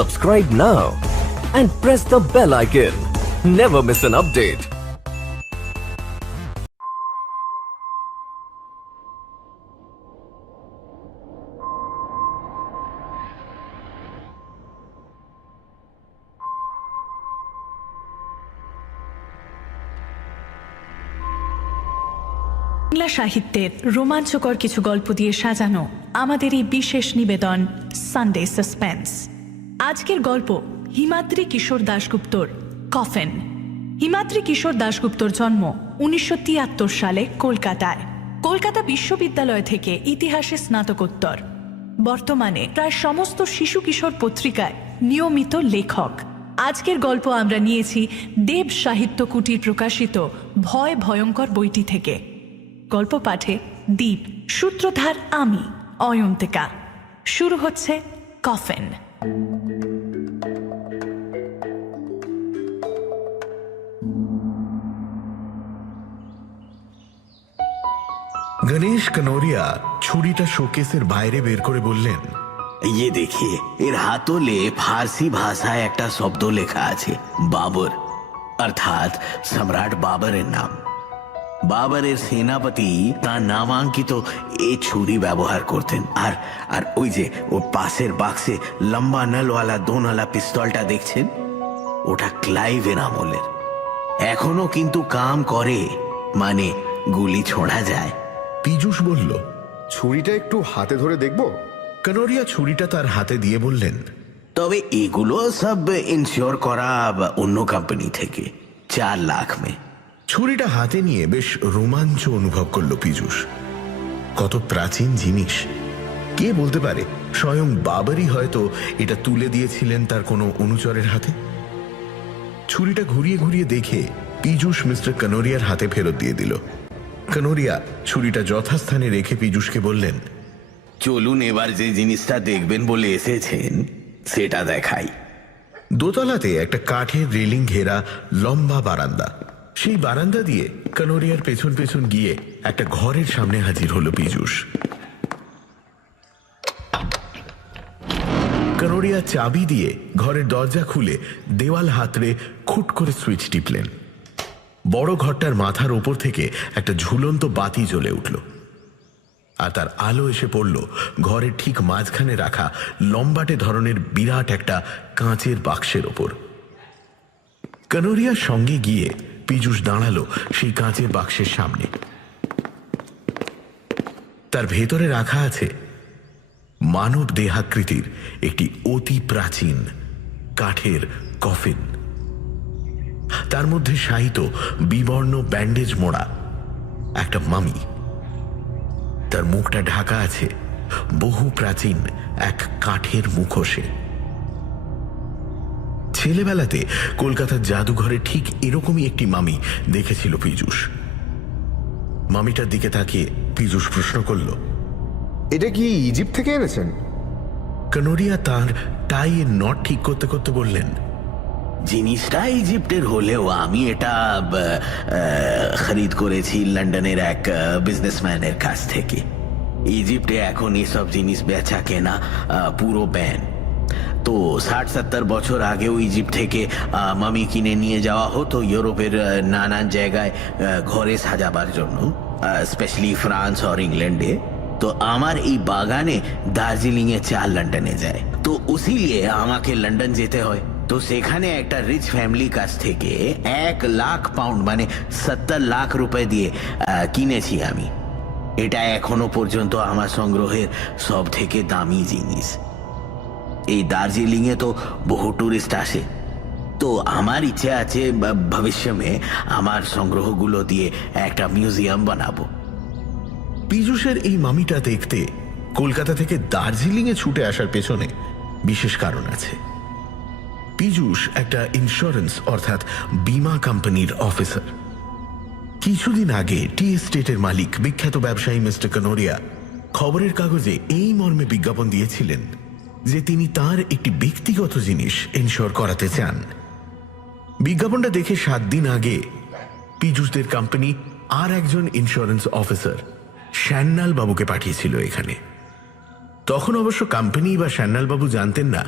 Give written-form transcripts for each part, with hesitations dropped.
Subscribe now and press the bell icon. Never miss an update. Bangla সাহিত্যের রোমাঞ্চকর কিছু গল্প দিয়ে সাজানো আমাদের এই বিশেষ নিবেদন সানডে সাসপেন্স। আজকের গল্প হিমাদ্রি কিশোর দাশগুপ্তর কফিন। হিমাদ্রি কিশোর দাশগুপ্তর জন্ম 1973 সালে কলকাতায়। কলকাতা বিশ্ববিদ্যালয় থেকে ইতিহাসে স্নাতকোত্তর। বর্তমানে প্রায় সমস্ত শিশু কিশোর পত্রিকায় নিয়মিত লেখক। আজকের গল্প আমরা নিয়েছি দেব সাহিত্য কুটির প্রকাশিত ভয় ভয়ঙ্কর বইটি থেকে। গল্প পাঠে দীপ, সূত্রধার আমি অয়ন্তিকা। শুরু হচ্ছে কফিন। गणेश कनौरिया छुरीटा शोकेसের বাইরে বের করে বললেন, ये देखिए এর হাতলে ফার্সি ভাষায় একটা শব্দ লেখা আছে, বাবর, অর্থাৎ সম্রাট বাবরের নাম। বাবরের সেনাপতি তার নামাঙ্কিত এই ছুরি ব্যবহার করতেন। আর আর ওই যে ও পাশের বাক্সে লম্বা নলওয়ালা দোনওয়ালা পিস্তলটা দেখছেন, ওটা ক্লাইভের আমলের। এখনো কিন্তু কাম করে, মানে গুলি ছোড়া যায়। পীযূষ বলল, ছুরিটা একটু হাতে ধরে দেখব? কনৌরিয়া ছুরিটা তার হাতে দিয়ে বললেন, তবে এগুলো সব ইনশিওর করা অন্য কোম্পানি থেকে, 4 লাখ মে। ছুরিটা হাতে নিয়ে বেশ রোমাঞ্চ অনুভব করল পীযূষ। কত প্রাচীন জিনিস, কে বলতে পারে স্বয়ং বাবরই হয়তো এটা তুলে দিয়েছিলেন তার কোনো অনুচরের হাতে। ছুরিটা ঘুরিয়ে ঘুরিয়ে দেখে পীযূষ মিস্টার কনৌরিয়ার হাতে ফেরত দিয়ে দিল। কনৌরিয়া ছুরিটা যথাস্থানে রেখে পীযূষকে বললেন, চলুন এবার যে জিনিসটা দেখবেন বলে এসেছেন সেটা দেখাই। দোতলাতে একটা কাঠের রেলিং ঘেরা লম্বা বারান্দা। সেই বারান্দা দিয়ে কনৌরিয়ার পেছন পেছন গিয়ে একটা ঘরের সামনে হাজির হলো পীযূষ। কনৌরিয়া চাবি দিয়ে ঘরের দরজা খুলে দেওয়াল হাতড়ে খুট করে সুইচ টিপলেন। বড় ঘরটার মাথার ওপর থেকে একটা ঝুলন্ত বাতি জ্বলে উঠল, আর তার আলো এসে পড়ল ঘরের ঠিক মাঝখানে রাখা লম্বাটে ধরনের বিরাট একটা কাঁচের বাক্সের ওপর। কনৌরিয়ার সঙ্গে গিয়ে পীযূষ দাঁড়ালো সেই কাঁচের বাক্সের সামনে। তার ভেতরে রাখা আছে মানব দেহাকৃতির একটি অতি প্রাচীন কাঠের কফিন। তার মধ্যে শায়িত বিবর্ণ ব্যান্ডেজ মোড়া একটা মামি। তার মুখটা ঢাকা আছে বহু প্রাচীন এক কাঠের মুখোশে। ছেলেবেলাতে কলকাতার জাদুঘরে ঠিক এরকমই একটি মামি দেখেছিল পীযূষ। মামিটার দিকে তাকিয়ে পীযূষ প্রশ্ন করল, এটা কি ইজিপ্ট থেকে এনেছেন? কনৌরিয়া তার টাইয়ের নট ঠিক করতে করতে বললেন, জিনিসটা ইজিপ্টের হলেও আমি এটা খরিদ করেছি লন্ডনের এক বিজনেসম্যানের কাছ থেকে। ইজিপ্টে এখন এসব জিনিস বেচা কেনা পুরো ব্যান। তো 60-70 বছর আগেও ইজিপ্ট থেকে মামি কিনে নিয়ে যাওয়া হতো ইউরোপের নানান জায়গায় ঘরে সাজাবার জন্য, স্পেশালি ফ্রান্স আর ইংল্যান্ডে। তো আমার এই বাগানে দার্জিলিংয়ে 4 লন্ডনে যায়, তো উসিলিয়ে আমাকে লন্ডন যেতে হয়। তো সেখানে একটা রিচ ফ্যামিলি কাছ থেকে 1 লাখ পাউন্ড মানে 70 লাখ রুপে দিয়ে কিনেছি আমি। এটা এখনো পর্যন্ত আমার সংগ্রহের সব থেকে দামি জিনিস। এই দার্জিলিংয়ে তো বহু টুরিস্ট আসে, তো আমার ইচ্ছে আছে ভবিষ্যতে আমার সংগ্রহগুলো দিয়ে একটা মিউজিয়াম বানাবো। পীযূষের এই মামিটা দেখতে কলকাতা থেকে দার্জিলিংয়ে ছুটে আসার পেছনে বিশেষ কারণ আছে। পীযূষ একটা ইন্স্যুরেন্স অর্থাৎ বীমা কোম্পানির অফিসার। কিছুদিন আগে টি এস্টেটের মালিক বিখ্যাত ব্যবসায়ী মিস্টার কনৌরিয়া খবরের কাগজে এই মর্মে বিজ্ঞাপন দিয়েছিলেন যে তিনি তার একটি ব্যক্তিগত জিনিস ইনশিওর করাতে চান। বিজ্ঞাপনটা দেখে 7 দিন আগে পীযূষদের কোম্পানি আর একজন ইন্স্যুরেন্স অফিসার শ্যান্নাল বাবুকে পাঠিয়েছিল এখানে। তখন অবশ্য কোম্পানি বা শ্যান্নাল বাবু জানতেন না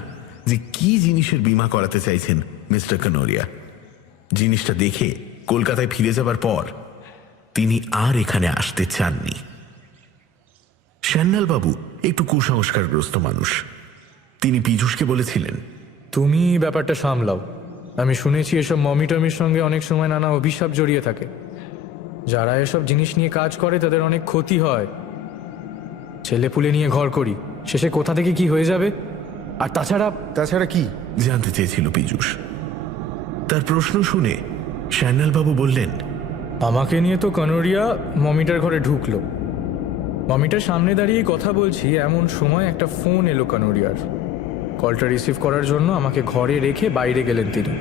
যে কি জিনিসের বীমা করাতে চাইছেন মিস্টার কানোরিয়া। জিনিসটা দেখে কলকাতায় ফিরে যাবার পর তিনি আর এখানে আসতে চাননি। শ্যান্নালবাবু একটু কুসংস্কারগ্রস্ত মানুষ। তিনি পীযূষকে বলেছিলেন, তুমি ব্যাপারটা সামলাও। আমি শুনেছি এসব মমিটমির সঙ্গে অনেক সময় নানা অভিশাপ জড়িয়ে থাকে। যারা এসব জিনিস নিয়ে কাজ করে তাদের অনেক ক্ষতি হয়। ছেলেপুলে নিয়ে ঘর করি, শেষে কোথা থেকে কি হয়ে যাবে। আর তাছাড়া কি জানতে চেয়েছিল পীযূষ। তার প্রশ্ন শুনে শ্যান্নালবাবু বললেন, আমাকে নিয়ে তো কানোরিয়া মমিটার ঘরে ঢুকলো। মমিটার সামনে দাঁড়িয়ে কথা বলছি, এমন সময় একটা ফোন এলো কানোরিয়ার। কলটা রিসিভ করার জন্য আমাকে ঘরে রেখে বাইরে গেলেন তিনি।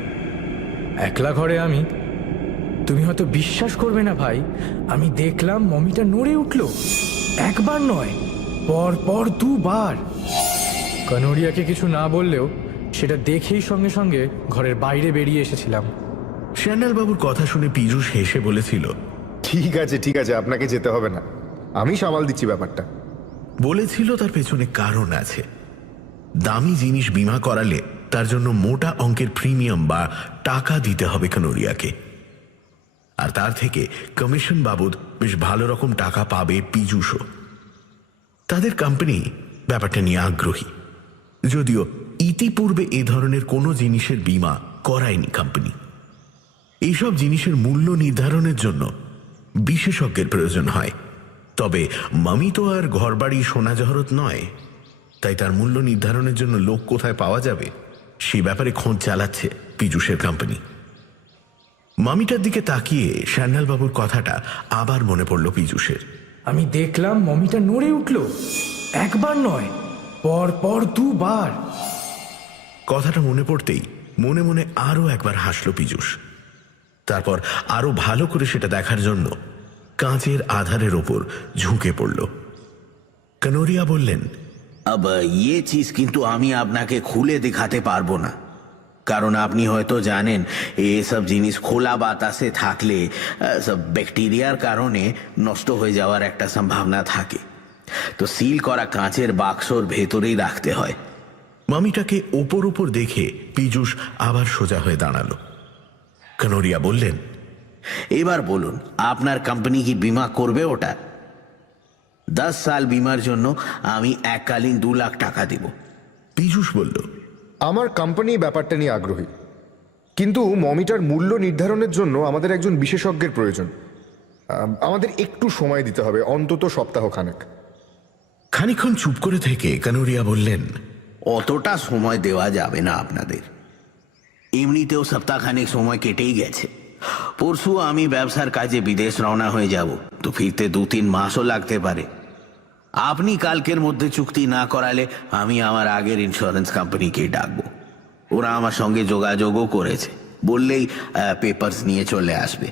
একলা ঘরে আমি। তুমি হয়তো বিশ্বাস করবে না ভাই, আমি দেখলাম মমিটা নড়ে উঠল। একবার নয়, পর পর দুবার। কানোরিয়াকে কিছু না বললেও সেটা দেখেই সঙ্গে সঙ্গে ঘরের বাইরে বেরিয়ে এসেছিলাম। শ্যান্নালবাবুর কথা শুনে পীযূষ হেসে বলেছিল, ঠিক আছে, আপনাকে যেতে হবে না, আমি সামাল দিচ্ছি ব্যাপারটা। বলেছিল তার পেছনে কারণ আছে। দামি জিনিস বীমা করালে তার জন্য মোটা অঙ্কের প্রিমিয়াম বা টাকা দিতে হবে কানোরিয়াকে, আর তার থেকে কমিশন বাবদ বেশ ভালো রকম টাকা পাবে পীযূষও। তাদের কোম্পানি ব্যাপারটা নিয়ে আগ্রহী, যদিও ইতিপূর্বে এ ধরনের কোনো জিনিসের বীমা করায়নি কোম্পানি। এইসব জিনিসের মূল্য নির্ধারণের জন্য বিশেষজ্ঞের প্রয়োজন হয়। তবে মামি তো আর ঘরবাড়ি সোনা জহরত নয়, তাই তার মূল্য নির্ধারণের জন্য লোক কোথায় পাওয়া যাবে সে ব্যাপারে খোঁজ চালাচ্ছে পীযূষের কোম্পানি। মামিটার দিকে তাকিয়ে শ্যান্নালবাবুর কথাটা আবার মনে পড়ল পীযূষের। আমি দেখলাম মমিটা নড়ে উঠল। একবার নয়, পর পর দুবার। কথাটা মনে পড়তেই মনে মনে আরো একবার হাসল পীযূষ। তারপর আরো ভালো করে সেটা দেখার জন্য কাঁচের আধারের ওপর ঝুঁকে পড়ল। কানোরিয়া বললেন, अब ये चीज কিন্তু আমি আপনাকে খুলে দেখাতে পারবো না, কারণ আপনি হয়তো জানেন এসব জিনিস খোলা বাতাসে থাকলে সব ব্যাকটেরিয়ার কারণে নষ্ট হয়ে যাওয়ার একটা সম্ভাবনা থাকে। তো সিল করা কাঁচের বাক্সর ভেতরেই রাখতে হয়। মামিটাকে ওপর ওপর দেখে পীযূষ আবার সোজা হয়ে দাঁড়ালো। কানোরিয়া বললেন, এবার বলুন, আপনার কোম্পানি কি বীমা করবে ওটা? 10 সাল বীমার জন্য আমি এককালীন 2 লাখ টাকা দিব। পীযূষ বলল, আমার কোম্পানি ব্যাপারটা নিয়ে আগ্রহী, কিন্তু মমিটার মূল্য নির্ধারণের জন্য আমাদের একজন বিশেষজ্ঞের প্রয়োজন। আমাদের একটু সময় দিতে হবে, অন্তত সপ্তাহখানেক। খানিকক্ষণ চুপ করে থেকে কানোরিয়া বললেন, অতটা সময় দেওয়া যাবে না আপনাদের। এমনিতেও সপ্তাহখানেক সময় কেটেই গেছে। পরশু আমি ব্যবসার কাজে বিদেশ রওনা হয়ে যাব, তো ফিরতে 2-3 মাসও লাগতে পারে। আপনি কালকের মধ্যে চুক্তি না করালে আমি আমার আগের ইন্স্যুরেন্স কোম্পানিকে ডাকবো। ওরা আমার সঙ্গে যোগাযোগও করেছে, বললেই পেপারস নিয়ে চলে আসবে।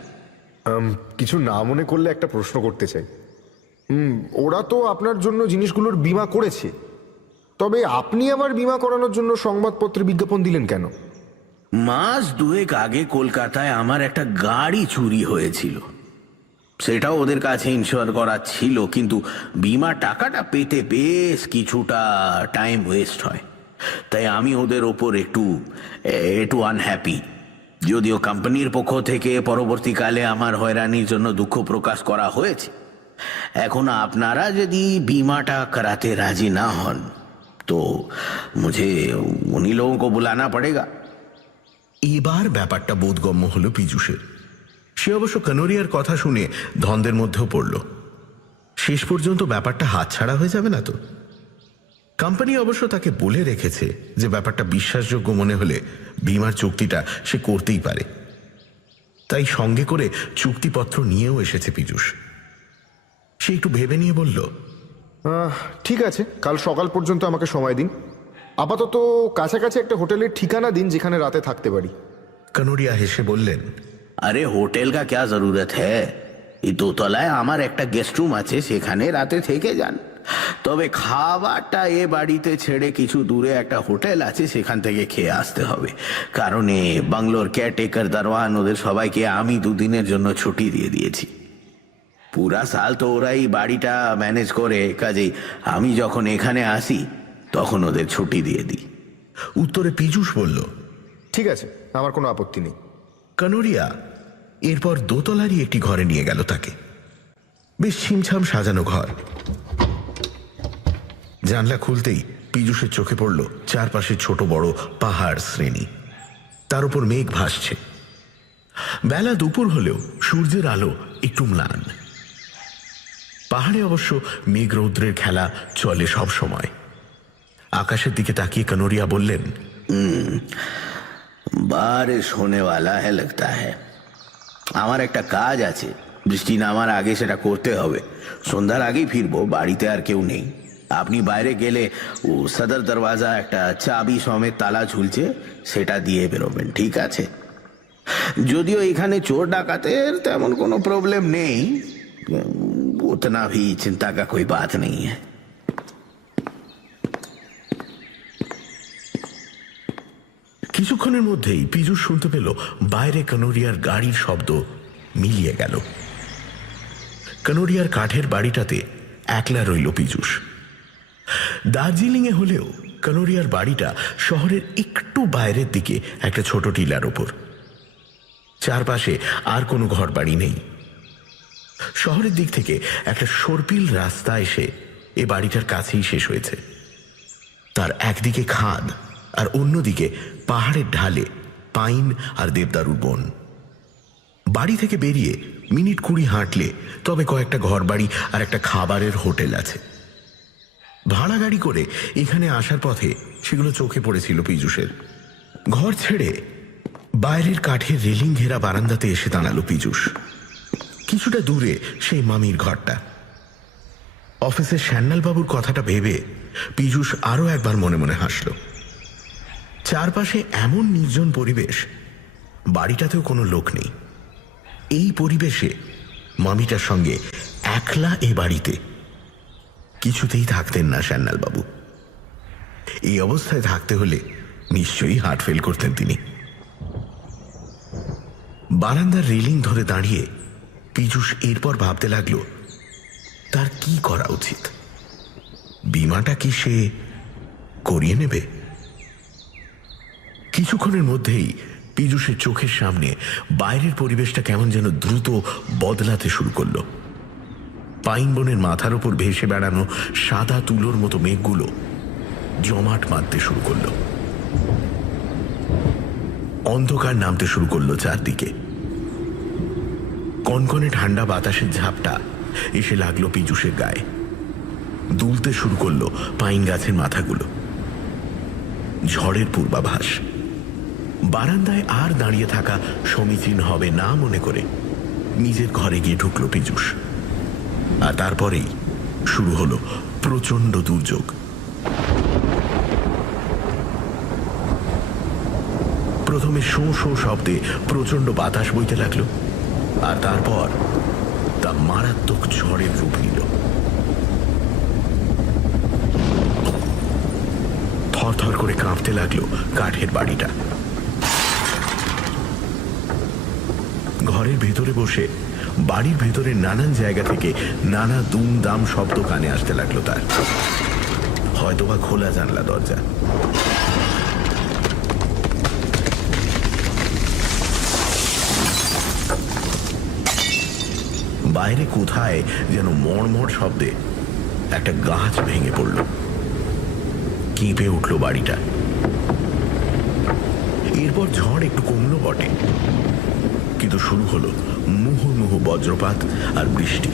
কিছু না মনে করলে একটা প্রশ্ন করতে চাই। ওরা তো আপনার জন্য জিনিসগুলোর বীমা করেছে, তবে আপনি আবার বীমা করানোর জন্য সংবাদপত্রে বিজ্ঞাপন দিলেন কেন? মাস 2 আগে কলকাতায় আমার একটা গাড়ি চুরি হয়েছিল। সেটাও ওদের কাছে ইন্স্যুর করা ছিল, কিন্তু বীমা টাকাটা পেতে বেশ কিছুটা টাইম ওয়েস্ট হয়। তাই আমি ওদের ওপর একটু আনহ্যাপি। যদিও কোম্পানির পক্ষ থেকে পরবর্তীকালে আমার হয়রানির জন্য দুঃখ প্রকাশ করা হয়েছে। এখন আপনারা যদি বীমাটা করাতে রাজি না হন তো মুঝে উन्हीं लोगों को बुलाना पड़ेगा। এবার ব্যাপারটা বোধগম্য হল পীযূষের। সে অবশ্য কানোরিয়ার কথা শুনে ধন্দের মধ্যেও পড়ল। শেষ পর্যন্ত ব্যাপারটা হাতছাড়া হয়ে যাবে না তো? কোম্পানি অবশ্য তাকে বলে রেখেছে যে ব্যাপারটা বিশ্বাসযোগ্য মনে হলে বীমার চুক্তিটা সে করতেই পারে। তাই সঙ্গে করে চুক্তিপত্র নিয়েও এসেছে পীযূষ। সে একটু ভেবে নিয়ে বলল, ঠিক আছে, কাল সকাল পর্যন্ত আমাকে সময় দিন। আপাতত কাছাকাছি একটা হোটেলের ঠিকানা দিন যেখানে রাতে থাকতে পারি। কানোরিয়া হেসে বললেন, আরে হোটেল কা ক্যা জরুরত হ্যায়, এই দোতলায় আমার একটা গেস্ট রুম আছে, সেখানে রাতে থেকে যান। তবে খাবারটা এ বাড়িতে ছেড়ে কিছু দূরে একটা হোটেল আছে, সেখান থেকে খেয়ে আসতে হবে, কারণ বাংলোর কেয়ারটেকার দারোয়ান ওদের সবাইকে আমি 2 দিনের জন্য ছুটি দিয়ে দিয়েছি। পুরা সাল তো ওরাই বাড়িটা ম্যানেজ করে, কাজেই আমি যখন এখানে আসি তখন ওদের ছুটি দিয়ে দিই। উত্তরে পীযূষ বলল, ঠিক আছে, আমার কোনো আপত্তি নেই। কানোরিয়া এরপর দোতলারই একটি ঘরে নিয়ে গেল তাকে। বেশ ছিমছাম সাজানো ঘর। জানলা খুলতেই পীযূষের চোখে পড়ল চারপাশে ছোট বড় পাহাড় শ্রেণী, তার উপর মেঘ ভাসছে। বেলা দুপুর হলেও সূর্যের আলো একটু ম্লান। পাহাড়ে অবশ্য মেঘ রৌদ্রের খেলা চলে সব সময়। আকাশের দিকে তাকিয়ে কানোরিয়া বললেন, বারিশ হোনে ওয়ালা হ্যায় লাগতা হ্যায়। আমার একটা কাজ আছে, বৃষ্টি নামার আগে সেটা করতে হবে। সন্ধ্যার আগেই ফিরবো, বাড়িতে আর কেউ নেই। আপনি বাইরে গেলে ও সদর দরওয়াজা একটা চাবি সমেত তালা ঝুলছে, সেটা দিয়ে বেরোবেন, ঠিক আছে? যদিও এখানে চোর ডাকাতের তেমন কোনো প্রবলেম নেই, উতনা ভি চিন্তা কা কোই বাত নেই হ্যায়। কিছুক্ষণের মধ্যেই পীযূষ শুনতে পেল বাইরে কানোরিয়ার গাড়ির শব্দ মিলিয়ে গেল। কানোরিয়ার কাঠের বাড়িটাতে একলা রইল পীযূষ। দার্জিলিংয়ে হলেও কানোরিয়ার বাড়িটা শহরের একটু বাইরের দিকে একটা ছোট টিলার ওপর। চারপাশে আর কোনো ঘর বাড়ি নেই। শহরের দিক থেকে একটা সর্পিল রাস্তা এসে এ বাড়িটার কাছেই শেষ হয়েছে। তার একদিকে খাদ আর অন্যদিকে পাহাড়ের ঢালে পাইন আর দেবদারুর বন। বাড়ি থেকে বেরিয়ে মিনিট 20 হাঁটলে তবে কয়েকটা ঘর বাড়ি আর একটা খাবারের হোটেল আছে। ভাড়া গাড়ি করে এখানে আসার পথে সেগুলো চোখে পড়েছিল পীযূষের। ঘর ছেড়ে বাইরের কাঠের রেলিং ঘেরা বারান্দাতে এসে দাঁড়ালো পীযূষ। কিছুটা দূরে সেই মামির ঘরটা। অফিসের শ্যান্নালবাবুর কথাটা ভেবে পীযূষ আরো একবার মনে মনে হাসল। চারপাশে এমন নির্জন পরিবেশ, বাড়িটাতেও কোনো লোক নেই। এই পরিবেশে মামিটার সঙ্গে একলা এ বাড়িতে কিছুতেই থাকতেন না শ্যান্নালবাবু। এই অবস্থায় থাকতে হলে নিশ্চয়ই হার্ট ফেল করতেন তিনি। বারান্দার রেলিং ধরে দাঁড়িয়ে পীযূষ এরপর ভাবতে লাগল তার কি করা উচিত। বীমাটা কি সে করিয়ে নেবে? কিছুক্ষণের মধ্যেই পীযূষের চোখের সামনে বাইরের পরিবেশটা কেমন যেন দ্রুত বদলাতে শুরু করল। পাইন বনের মাথার উপর ভেসে বেড়ানো সাদা তুলোর মতো মেঘগুলো জমাট বাঁধতে শুরু করল। অন্ধকার নামতে শুরু করলো চারদিকে। কনকনে ঠান্ডা বাতাসের ঝাপটা এসে লাগলো পীযূষের গায়ে। দুলতে শুরু করলো পাইন গাছের মাথাগুলো। ঝড়ের পূর্বাভাস। বারান্দায় আর দাঁড়িয়ে থাকা সমীচীন হবে না মনে করে নিজের ঘরে গিয়ে ঢুকলো পীযূষ। আর তারপরেই শুরু হলো প্রচণ্ড দুর্যোগ। প্রথমে শো শো শব্দে প্রচণ্ড বাতাস বইতে লাগলো, আর তারপর তা মারাত্মক ঝড়ের রূপ নিল। থরথর করে কাঁপতে লাগলো কাঠের বাড়িটা। ঘরের ভেতরে বসে বাড়ির ভেতরে নানান জায়গা থেকে নানা দুমদাম শব্দ কানে আসতে লাগলো তার। হয়তোবা খোলা জানলা দরজা। বাইরে কোথায় যেন মড়মড় শব্দে একটা গাছ ভেঙে পড়ল। কেঁপে উঠল বাড়িটা। এরপর ঝড় একটু কমলো বটে, কিন্তু শুরু হলো মুহুর্মুহু বজ্রপাত আর বৃষ্টি।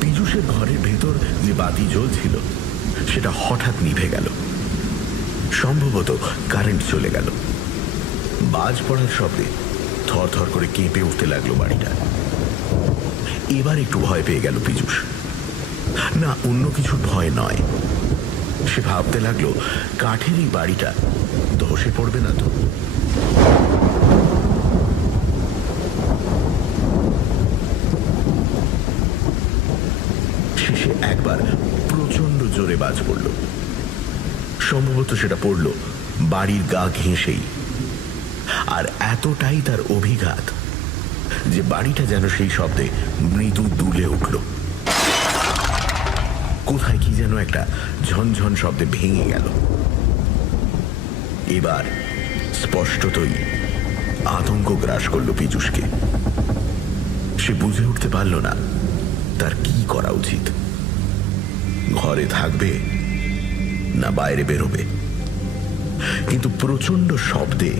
পীযূষের ঘরের ভেতর যে বাতি জ্বলছিল সেটা হঠাৎ নিভে গেল। সম্ভবত কারেন্ট চলে গেল। বাজ পড়ার শব্দে থরথর করে কেঁপে উঠতে লাগলো বাড়িটা। এবার একটু ভয় পেয়ে গেল পীযূষ। না, অন্য কিছুর ভয় নয়। সে ভাবতে লাগলো কাঠের এই বাড়িটা ধসে পড়বে না তো? শেষে একবার প্রচন্ড জোরে বাজ পড়ল। সম্ভবত সেটা পড়ল বাড়ির গা ঘেঁষেই। আর এতটাই তার অভিঘাত যে বাড়িটা যেন সেই শব্দে মৃদু দুলে উঠল। কোথায় কি যেন একটা ঝনঝন শব্দে ভেঙে গেল। এবার স্পষ্টতই আতঙ্ক গ্রাস করল পীযূষকে। সে বুঝে উঠতে পারল না তার কি করা উচিত। ঘরে থাকবে না বাইরে বেরোবে। কিন্তু প্রচন্ড শব্দে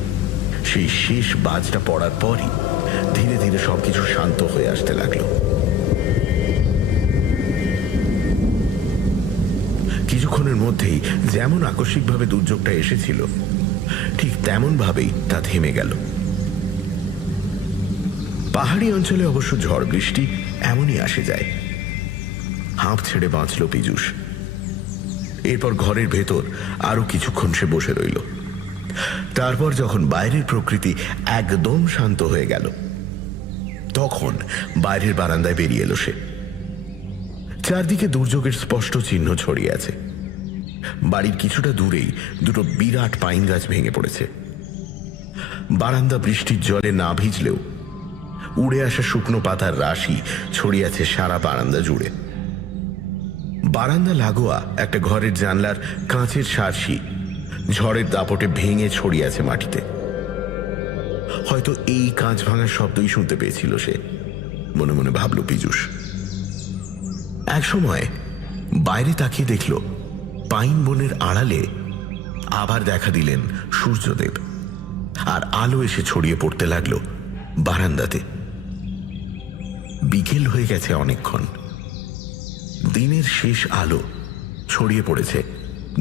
সেই শেষ বাজটা পড়ার পরই ধীরে ধীরে সবকিছু শান্ত হয়ে আসতে লাগলো। কিছুক্ষণের মধ্যেই যেমন আকস্মিকভাবে দুর্যোগটা এসেছিল ঠিক তেমন ভাবেই তা থেমে গেল। পাহাড়ি অঞ্চলে অবশ্য ঝড় বৃষ্টি এমনই আসে যায়। হাঁপ ছেড়ে বাঁচল পীযূষ। এরপর ঘরের ভেতর আরো কিছুক্ষণ সে বসে রইল। তারপর যখন বাইরের প্রকৃতি একদম শান্ত হয়ে গেল তখন বাইরের বারান্দায় বেরিয়ে এলো সে। চারদিকে দুর্যোগের স্পষ্ট চিহ্ন ছড়িয়ে আছে। বাড়ির কিছুটা দূরেই দুটো বিরাট পাইন গাছ ভেঙে পড়েছে। বারান্দা বৃষ্টির জলে না ভিজলেও উড়ে আসা শুকনো পাতার রাশি ছড়িয়ে আছে সারা বারান্দা জুড়ে। বারান্দা লাগোয়া একটা ঘরের জানলার কাঁচের সারসি ঝড়ের দাপটে ভেঙে ছড়িয়ে আছে মাটিতে। হয়তো এই কাঁচ ভাঙার শব্দই শুনতে পেয়েছিল সে, মনে মনে ভাবল পীযূষ। এক সময় বাইরে তাকিয়ে দেখল পাইন বনের আড়ালে আবার দেখা দিলেন সূর্যদেব, আর আলো এসে ছড়িয়ে পড়তে লাগলো বারান্দাতে। বিকেল হয়ে গেছে অনেকক্ষণ। দিনের শেষ আলো ছড়িয়ে পড়েছে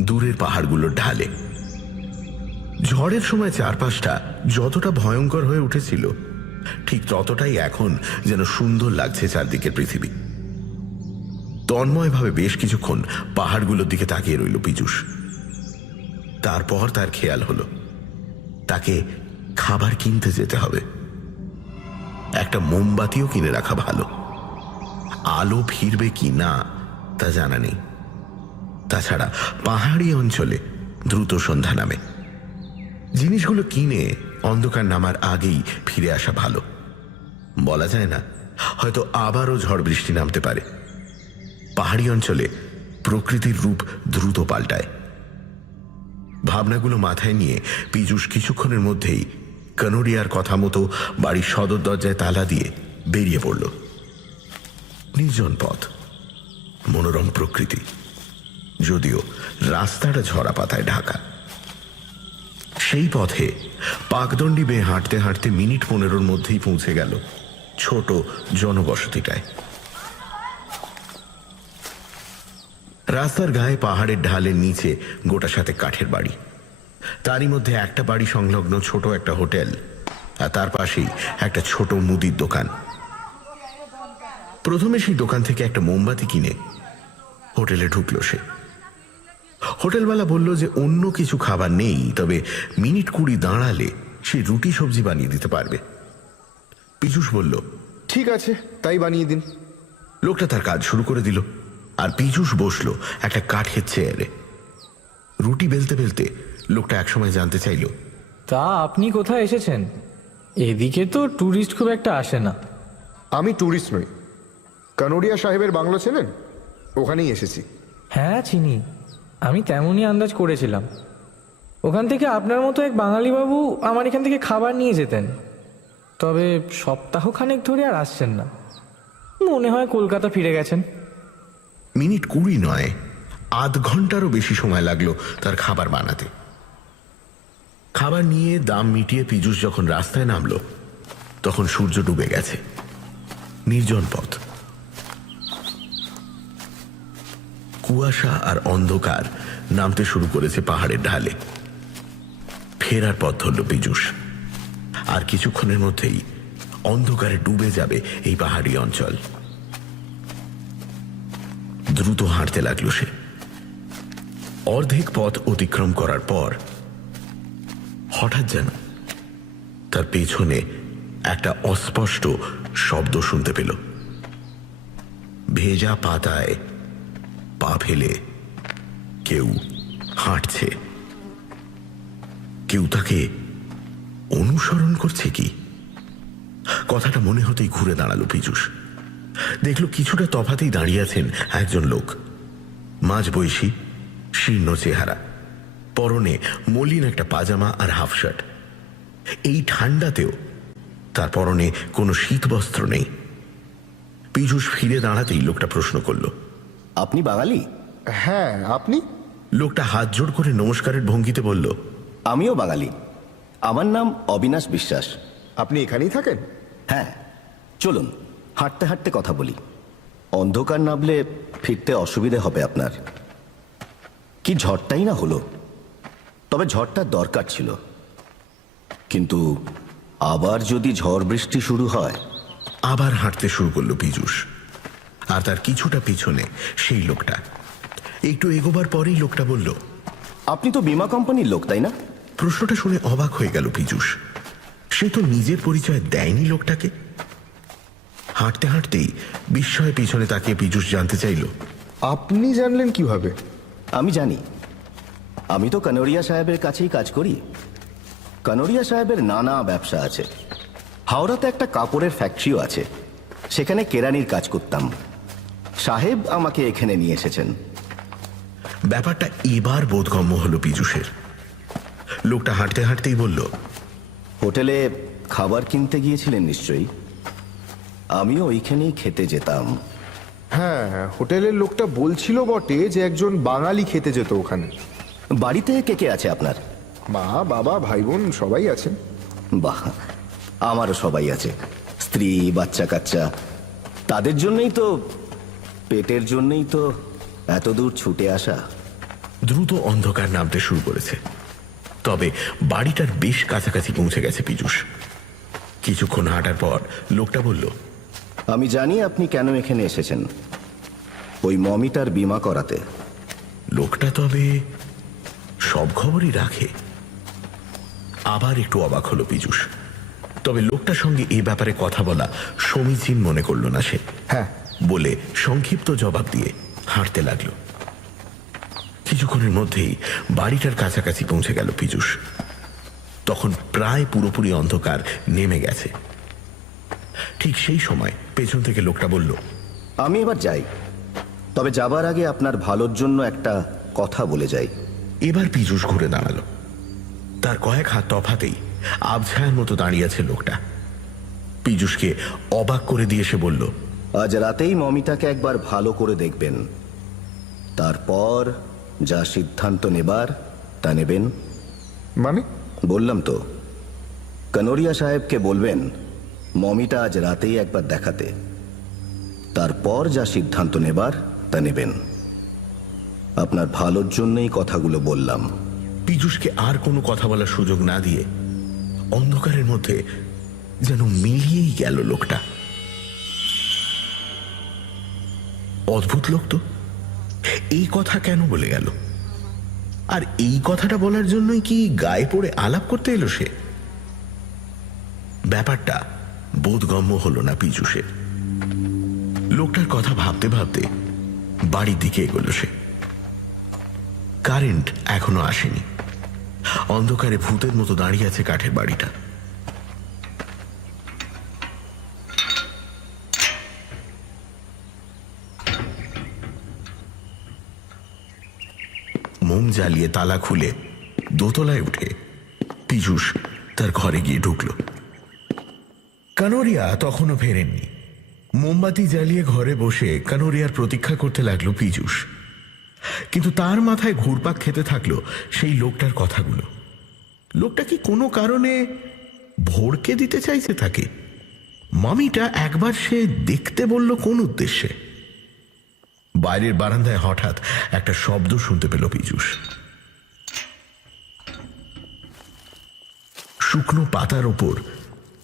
দূরের পাহাড়গুলোর ঢালে। ঝড়ের সময় চারপাশটা যতটা ভয়ঙ্কর হয়ে উঠেছিল ঠিক ততটাই এখন যেন সুন্দর লাগছে চারদিকের পৃথিবী। তন্ময়ভাবে বেশ কিছুক্ষণ পাহাড়গুলোর দিকে তাকিয়ে রইল পীযূষ। তারপর তার খেয়াল হলো তাকে খাবার কিনতে যেতে হবে। একটা মোমবাতিও কিনে রাখা ভালো। আলো ফিরবে কি না তা জানা নেই। তাছাড়া পাহাড়ি অঞ্চলে দ্রুত সন্ধ্যা নামে। জিনিসগুলো কিনে অন্ধকার নামার আগেই ফিরে আসা ভালো। বলা যায় না, হয়তো আবারও ঝড় বৃষ্টি নামতে পারে। পাহাড়ি অঞ্চলে প্রকৃতির রূপ দ্রুত পাল্টায়। ভাবনাগুলো মাথায় নিয়ে পীযূষ কিছুক্ষণের মধ্যেই কানোরিয়ার কথা মতো বাড়ির সদর দরজায় তালা দিয়ে বেরিয়ে পড়ল। নির্জন পথ, মনোরম প্রকৃতি, যদিও রাস্তাটা ঝরা পাতায় ঢাকা। সেই পথে পাকদণ্ডি বেয়ে হাঁটতে হাঁটতে মিনিট 15-র মধ্যেই পৌঁছে গেল ছোট জনবসতিটায়। রাস্তার গায়ে পাহাড়ের ঢালের নিচে গোটা সাথে কাঠের বাড়ি। তারই মধ্যে একটা বাড়ি সংলগ্ন ছোট একটা হোটেল, আর তার পাশেই একটা ছোট মুদির দোকান। প্রথমে সেই দোকান থেকে একটা মোমবাতি কিনে হোটেলে ঢুকলো সে। হোটেলওয়ালা বলল যে অন্য কিছু খাবার নেই, তবে মিনিট 20 দাঁড়ালে সে রুটি সবজি বানিয়ে দিতে পারবে। পীযূষ বলল, ঠিক আছে, তাই বানিয়ে দিন। লোকটা তার কাজ শুরু করে দিল, আর পীযূষ বসলো একটা কাঠের চেয়ারে। রুটি বেলতে বেলতে লোকটা একসময় জানতে চাইল, তা আপনি কোথায় এসেছেন? এদিকে তো ট্যুরিস্ট খুব একটা আসে না। আমি ট্যুরিস্ট নই। কানোরিয়া সাহেবের বাংলো চেনেন? ওখানেই এসেছি। হ্যাঁ চিনি, আমি তেমনই আন্দাজ করেছিলাম। ওখান থেকে আপনার মতো এক বাঙালি বাবু আমার এখান থেকে খাবার নিয়ে যেতেন, তবে সপ্তাহখানেক ধরে আর আসছেন না। মনে হয় কলকাতা ফিরে গেছেন। মিনিট 20 নয়, আধ ঘন্টারও বেশি সময় লাগলো তার খাবার বানাতে। খাবার নিয়ে দাম মিটিয়ে পীযূষ যখন রাস্তায় নামলো তখন সূর্য ডুবে গেছে। নির্জন পথ, কুয়াশা আর অন্ধকার নামতে শুরু করেছে পাহাড়ের ঢালে। ফেরার পথ ধরল পীযূষ। আর কিছুক্ষণের মধ্যেই অন্ধকারে ডুবে যাবে এই পাহাড়ি অঞ্চল। দ্রুত হাঁটতে লাগলো সে। অর্ধেক পথ অতিক্রম করার পর হঠাৎ যেন তার পেছনে একটা অস্পষ্ট শব্দ শুনতে পেল। ভেজা পাতায় পা ফেলে কেউ হাঁটছে। কেউ তাকে অনুসরণ করছে কি? কথাটা মনে হতেই ঘুরে দাঁড়ালো পীযূষ। দেখলো কিছুটা তফাতেই দাঁড়িয়ে আছেন একজন লোক। মাঝবয়সী, শীর্ণ চেহারা, পরনে মলিন একটা পাজামা আর হাফ শার্ট। এই ঠান্ডাতেও তার পরনে কোনো শীতবস্ত্র নেই। পীযূষ ফিরে দাঁড়াতেই লোকটা প্রশ্ন করল, আপনি বাঙালি? হ্যাঁ, আপনি? লোকটা হাত জোড় করে নমস্কারের ভঙ্গিতে বলল, আমিও বাঙালি। আমার নাম অবিনাশ বিশ্বাস। আপনি এখানেই থাকেন? হ্যাঁ, চলুন হাঁটতে হাঁটতে কথা বলি। অন্ধকার নামলে ফিরতে অসুবিধে হবে আপনার। কি ঝড়টাই না হলো, তবে ঝড়টার দরকার ছিল। কিন্তু আবার যদি ঝড় বৃষ্টি শুরু হয়? আবার হাঁটতে শুরু করলো পীযূষ। আর তার কিছুটা পিছনে সেই লোকটা। একটু এগোবার পরেই লোকটা বলল, আপনি তো বীমা কোম্পানির লোক, তাই না? প্রশ্নটা শুনে অবাক হয়ে গেল পীযূষ। সে তো নিজের পরিচয় দেয়নি লোকটাকে। হাঁটতে হাঁটতেই বিস্ময়ে পিছনে তাকিয়ে পীযূষ জানতে চাইল, আপনি জানলেন কিভাবে? আমি জানি। আমি তো কানোরিয়া সাহেবের কাছেই কাজ করি। কানোরিয়া সাহেবের নানা ব্যবসা আছে। হাওড়াতে একটা কাপড়ের ফ্যাক্টরিও আছে, সেখানে কেরানির কাজ করতাম। সাহেব আমাকে এখানে নিয়ে এসেছেন। ব্যাপারটা এবার বোধগম্য হলো পীযূষের। লোকটা হাঁটতে হাঁটতেই বলল, হোটেলে খাবার কিনতে গিয়েছিলেন নিশ্চয়ই? আমিও ওইখানেই খেতে যেতাম। হ্যাঁ, হোটেলের লোকটা বলছিল বটে যে একজন বাঙালি খেতে যেত ওখানে। বাড়িতে কে কে আছে আপনার? মা, বাবা, ভাই বোন সবাই আছেন। বাহ, আমারও সবাই আছে, স্ত্রী, বাচ্চা কাচ্চা। তাদের জন্যই তো, পেটের জন্যই তো এত দূর ছুটে আসা। দ্রুত অন্ধকার নামতে শুরু করেছে। তবে বাড়িটার বেশ কাছাকাছি পৌঁছে গেছে পীযূষ। কিছুক্ষণ হাঁটার পর লোকটা বলল, আমি জানি আপনি কেন এখানে এসেছেন, ওই মমিটার বীমা করাতে। লোকটা তবে সব খবরই রাখে। আবার একটু অবাক হলো পীযূষ। তবে লোকটার সঙ্গে এই ব্যাপারে কথা বলা সমীচীন মনে করল না সে। হ্যাঁ বলে সংক্ষিপ্ত জবাব দিয়ে হাঁটতে লাগলো। কিছুক্ষণের মধ্যেই বাড়িটার কাছাকাছি পৌঁছে গেল পীযূষ। তখন প্রায় পুরোপুরি অন্ধকার নেমে গেছে। ঠিক সেই সময় পেছন থেকে লোকটা বলল, আমি এবার যাই, তবে যাবার আগে আপনার ভালোর জন্য একটা কথা বলে যাই। এবার পীযূষ ঘুরে দাঁড়ালো। তার কয়েক হাত তফাতেই আবছায়ার মতো দাঁড়িয়ে আছে লোকটা। পীযূষকে অবাক করে দিয়ে সে বলল, আজ রাতেই মমিটাকে একবার ভালো করে দেখবেন, তারপর যা সিদ্ধান্ত নেবার তা নেবেন। মানে? বললাম তো, কানোরিয়া সাহেবকে বলবেন মমিটা আজ রাতেই একবার দেখাতে, তারপর যা সিদ্ধান্ত নেবার তা নেবেন। আপনার ভালোর জন্যই কথাগুলো বললাম। পীযূষকে আর কোনো কথা বলার সুযোগ না দিয়ে অন্ধকারের মধ্যে যেন মিলিয়েই গেল লোকটা। অদ্ভুত লোক তো। এই কথা কেন বলে গেল? আর এই কথাটা বলার জন্যই কি গায়ে পড়ে আলাপ করতে এলো সে? ব্যাপারটা বোধগম্য হলো না পীযূষের। লোকটার কথা ভাবতে ভাবতে বাড়ির দিকে এগোলো সে। কারেন্ট এখনো আসেনি। অন্ধকারে ভূতের মতো দাঁড়িয়ে আছে কাঠের বাড়িটা। মোম জ্বালিয়ে তালা খুলে দোতলায় উঠে পীযূষ তার ঘরে গিয়ে ঢুকল। কানোরিয়া তখনও ফেরেননি। মোমবাতি জ্বালিয়ে ঘরে বসে কানোরিয়ার প্রতীক্ষা করতে লাগলো পীযূষ। কিন্তু তার মাথায় ঘুরপাক খেতে থাকলো সেই লোকটার কথাগুলো। লোকটা কি কোনো কারণে ভড়কে দিতে চাইছে তাকে? মামিটা একবার সে দেখতে বলল কোন উদ্দেশ্যে? বাইরের বারান্দায় হঠাৎ একটা শব্দ শুনতে পেল পীযূষ। শুকনো পাতার ওপর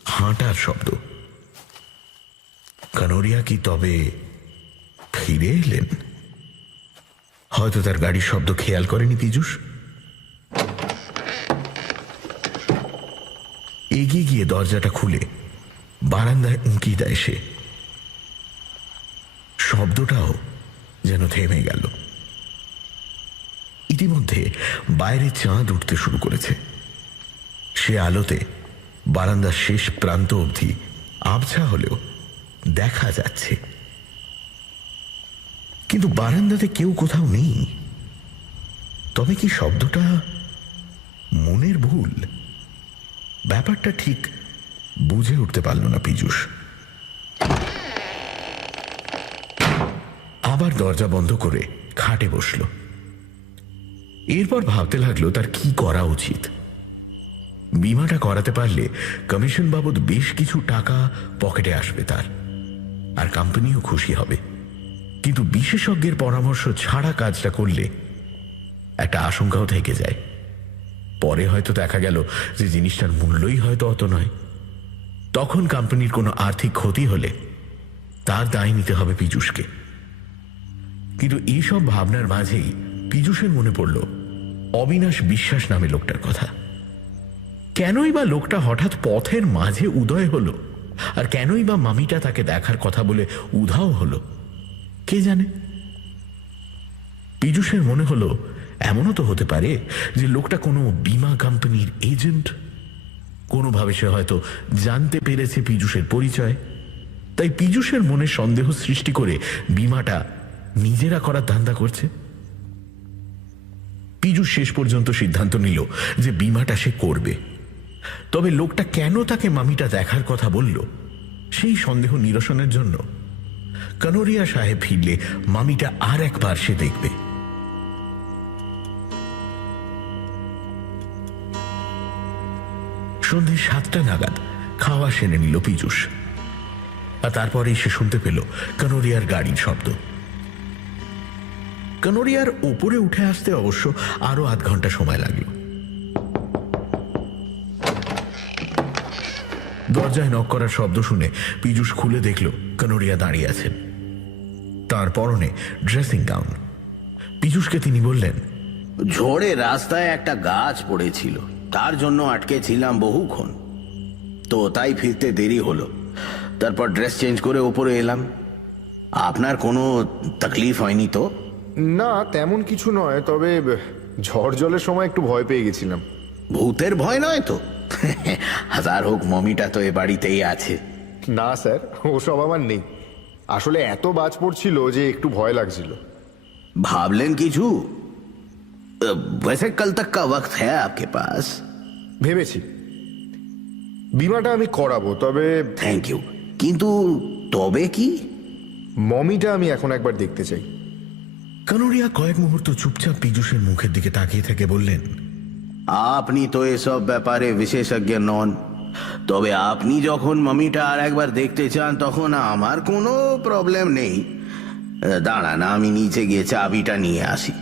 হাঁটার শব্দ। কানোরিয়া কি তবে ফিরে এলেন? হয়তো তার গাড়ির শব্দ খেয়াল করেনি পীযূষ। এগিয়ে গিয়ে দরজাটা খুলে বারান্দায় উঁকি দেয় সে। শব্দটাও যেন থেমে গেল। ইতিমধ্যে বাইরে চাঁদ উঠতে শুরু করেছে। সে আলোতে বারান্দার শেষ প্রান্ত অবধি আবছা হলেও দেখা যাচ্ছে। কিন্তু বারান্দাতে কেউ কোথাও নেই। তবে কি শব্দটা মনের ভুল? ব্যাপারটা ঠিক বুঝে উঠতে পারল না পীযূষ। আবার দরজা বন্ধ করে খাটে বসল। এরপর ভাবতে লাগলো তার কি করা উচিত। বীমাটা করাতে পারলে কমিশন বাবদ বেশ কিছু টাকা পকেটে আসবে তার, আর কোম্পানিও খুশি হবে। কিন্তু বিশেষজ্ঞের পরামর্শ ছাড়া কাজটা করলে একটা আশঙ্কাও থেকে যায়। পরে হয়তো দেখা গেল যে জিনিসটার মূল্যই হয়তো অত নয়। তখন কোম্পানির কোনো আর্থিক ক্ষতি হলে তার দায় নিতে হবে পীযূষকে। কিন্তু এইসব ভাবনার মাঝেই পীযূষের মনে পড়ল অবিনাশ বিশ্বাস নামে লোকটার কথা। কেনই বা লোকটা হঠাৎ পথের মাঝে উদয় হলো, আর কেনই বা মামিটা তাকে দেখার কথা বলে উধাও হলো, কে জানে। পীযূষের মনে হলো এমনও তো হতে পারে যে লোকটা কোনো বীমা কোম্পানির এজেন্ট। কোনোভাবে সে হয়তো জানতে পেরেছে পীযূষের পরিচয়, তাই পীযূষের মনে সন্দেহ সৃষ্টি করে বীমাটা নিজেরা করার ধান্দা করছে। পীযূষ শেষ পর্যন্ত সিদ্ধান্ত নিল যে বীমাটা সে করবে। তবে লোকটা কেন তাকে মামিটা দেখার কথা বলল, সেই সন্দেহ নিরসনের জন্য কানোরিয়া সাহেব ফিরলে মামিটা আর একবার সে দেখবে। সন্ধে 7টা নাগাদ খাওয়া সেরে নিল পীযূষ, আর তারপরেই সে শুনতে পেল কানোরিয়ার গাড়ির শব্দ। কানোরিয়ার ওপরে উঠে আসতে অবশ্য আরো আধ ঘন্টা সময় লাগলো। দরজায় নক করার শব্দ শুনে পীযূষ খুলে দেখল কানোরিয়া দাঁড়িয়ে আছেন। তার পরনে ড্রেসিং গাউন। পীযূষকে তিনি বললেন, ঝড়ে রাস্তায় একটা গাছ পড়েছিল, তার জন্য আটকে ছিলাম বহুক্ষণ, তো তাই ফিরতে দেরি হলো। তারপর ড্রেস চেঞ্জ করে উপরে এলাম। আপনার কোনো তকলিফ হয়নি তো? না, তেমন কিছু নয়, তবে ঝড় জলের সময় একটু ভয় পেয়ে গেছিলাম। ভূতের ভয় নয় তো? হাজার হোক মমিটা তো এ বাড়িতেই আছে। না স্যার, ওসব আমার নেই। আসলে এত বাজ পড়ছিল যে একটু ভয় লাগছিল। ভাবলেন কিছু? वैसे कल तक का वक्त है आपके पास? ভেবেছি বীমাটা আমি করাবো, তবে থ্যাংক ইউ। কিন্তু তবে কি? মমিটা আমি এখন একবার দেখতে চাই। কানোরিয়া কয়েক মুহূর্ত চুপচাপ পীযূষের মুখের দিকে তাকিয়ে থেকে বললেন, আপনি তো এসব ব্যাপারে বিশেষজ্ঞ নন, তবে আপনি যখন মমিটা আর একবার দেখতে চান তখন আমার কোনো প্রবলেম নেই। দাঁড়ান, আমি নিচে গিয়ে চাবিটা নিয়ে আসি।